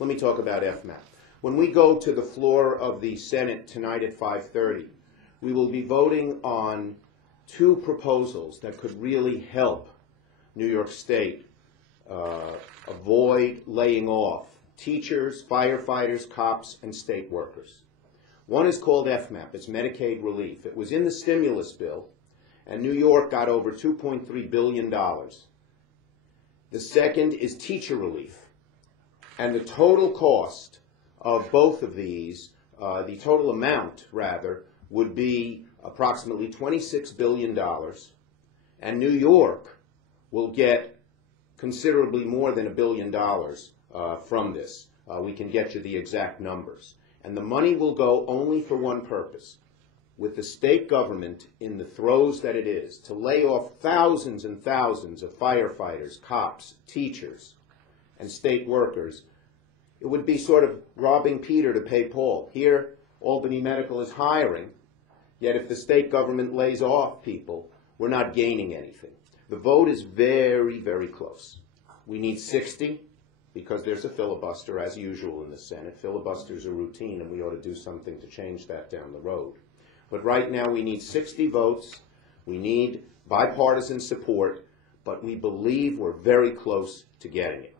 Let me talk about FMAP. When we go to the floor of the Senate tonight at 5:30, we will be voting on two proposals that could really help New York State avoid laying off teachers, firefighters, cops, and state workers. One is called FMAP. It's Medicaid relief. It was in the stimulus bill, and New York got over $2.3 billion. The second is teacher relief. And the total cost of both of these, the total amount, rather, would be approximately $26 billion. And New York will get considerably more than $1 billion from this. We can get you the exact numbers. And the money will go only for one purpose. With the state government in the throes that it is, to lay off thousands and thousands of firefighters, cops, teachers, and state workers, it would be sort of robbing Peter to pay Paul. Here, Albany Medical is hiring, yet if the state government lays off people, we're not gaining anything. The vote is very, very close. We need 60, because there's a filibuster, as usual in the Senate. Filibusters are routine, and we ought to do something to change that down the road. But right now, we need 60 votes. We need bipartisan support, but we believe we're very close to getting it.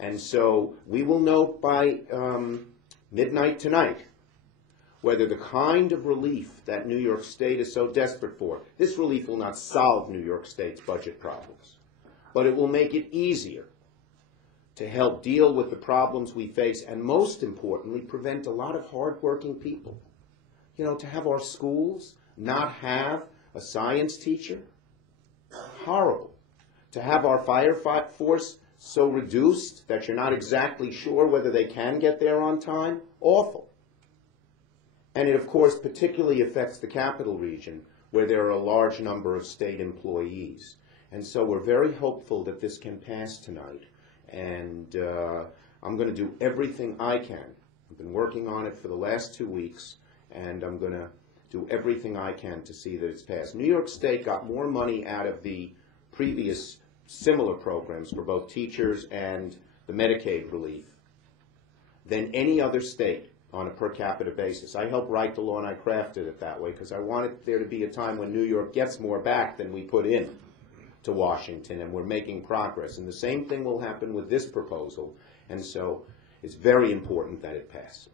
And so we will know by midnight tonight whether the kind of relief that New York State is so desperate for, this relief will not solve New York State's budget problems, but it will make it easier to help deal with the problems we face, and most importantly, prevent a lot of hardworking people. You know, to have our schools not have a science teacher, horrible. To have our firefight force so reduced that you're not exactly sure whether they can get there on time, awful. And it, of course, particularly affects the capital region, where there are a large number of state employees. And so we're very hopeful that this can pass tonight. And I'm going to do everything I can. I've been working on it for the last 2 weeks, and I'm going to do everything I can to see that it's passed. New York State got more money out of the previous similar programs for both teachers and the Medicaid relief than any other state on a per capita basis. I helped write the law, and I crafted it that way because I wanted there to be a time when New York gets more back than we put in to Washington, and we're making progress. And the same thing will happen with this proposal, and so it's very important that it pass.